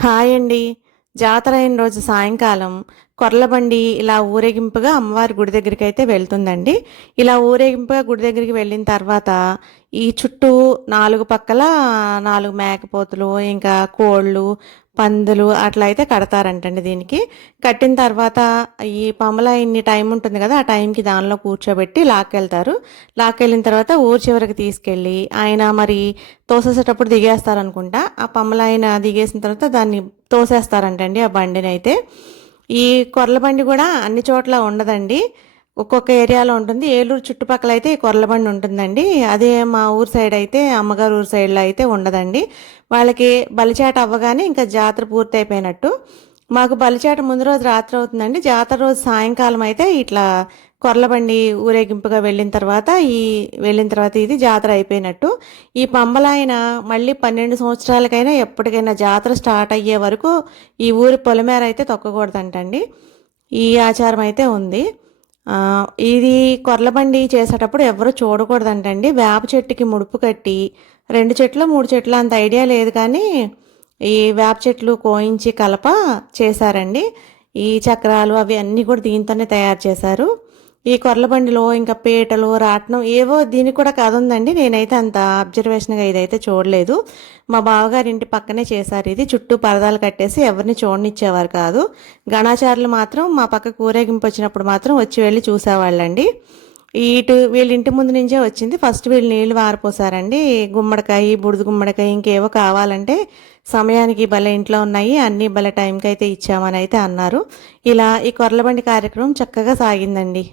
Hi అండి. జాతర అయిన రోజు సాయంకాలం కొర్లబండి ఇలా ఊరేగింపుగా అమ్మవారి గుడి దగ్గరికైతే వెళ్తుందండి. ఇలా ఊరేగింపుగా గుడి దగ్గరికి వెళ్ళిన తర్వాత ఈ చుట్టూ 4 పక్కల 4 మేకపోతులు, ఇంకా కోళ్ళు, పందులు అట్లా అయితే కడతారంటండి దీనికి. కట్టిన తర్వాత ఈ పంబలయిన్ని టైం ఉంటుంది కదా! ఆ టైంకి దానిలో కూర్చోబెట్టి లాక్కెళ్తారు. లాక్కెళ్ళిన తర్వాత ఊరు చివరికి తీసుకెళ్ళి ఆయన మరి తోసేసేటప్పుడు దిగేస్తారనుకుంటా. ఆ పంబలైన దిగేసిన తర్వాత దాన్ని తోసేస్తారంటండి ఆ బండినైతే. ఈ కొర్ల బండి గూడా అన్ని చోట్ల ఉండదండి. ఒక్కొక్క ఏరియాలో ఉంటుంది. ఏలూరు చుట్టుపక్కల అయితే ఈ కొర్ల బండి ఉంటుందండి. అదే మా ఊరు సైడ్ అయితే అమ్మగారు ఊరు సైడ్‌లో అయితే ఉండదండి. వాళ్ళకి బలిచాట అవ్వగానే ఇంకా జాతర పూర్తయిపోయినట్టు. మాకు బలిచాట ముందు రోజు రాత్రి అవుతుందండి. జాతర రోజు సాయంకాలం అయితే ఇట్లా కొర్లబండి ఊరేగింపుగా వెళ్ళిన తర్వాత ఇది జాతర అయిపోయినట్టు. ఈ పంబలాయన మళ్ళీ 12 సంవత్సరాలకైనా ఎప్పటికైనా జాతర స్టార్ట్ అయ్యే వరకు ఈ ఊరి పొలిమేర అయితే తొక్కకూడదంటండి. ఈ ఆచారం అయితే ఉంది. ఇది కొర్లబండి చేసేటప్పుడు ఎవ్వరు చూడకూడదంటండి. వేప చెట్టుకి ముడుపు కట్టి 2 చెట్లో, 3 చెట్లో అంత ఐడియా లేదు కానీ ఈ వేప చెట్లు కోయించి కలప చేశారండి. ఈ చక్రాలు అవి అన్నీ కూడా దీంతోనే తయారు చేశారు. ఈ కొర్లబండిలో ఇంకా పీటలు, రాట్నం ఏవో దీనికి కూడా కథ ఉందండి. నేనైతే అంత అబ్జర్వేషన్‌గా ఇదైతే చూడలేదు. మా బావగారి ఇంటి పక్కనే చేశారు ఇది. చుట్టూ పరదాలు కట్టేసి ఎవరిని చూడనిచ్చేవారు కాదు. గణాచారులు మాత్రం మా పక్కకు ఊరేగింపు వచ్చినప్పుడు మాత్రం వచ్చి వెళ్ళి చూసేవాళ్ళండి. వీళ్ళ ఇంటి ముందు నుంచే వచ్చింది. ఫస్ట్ వీళ్ళు నీళ్లు వారిపోసారండి. గుమ్మడికాయ, బుడిద గుమ్మడికాయ ఇంకేవో కావాలంటే సమయానికి భలే ఇంట్లో ఉన్నాయి, అన్నీ భలే టైంకి అయితే ఇచ్చామని అయితే అన్నారు. ఇలా ఈ కొర్లబండి కార్యక్రమం చక్కగా సాగిందండి.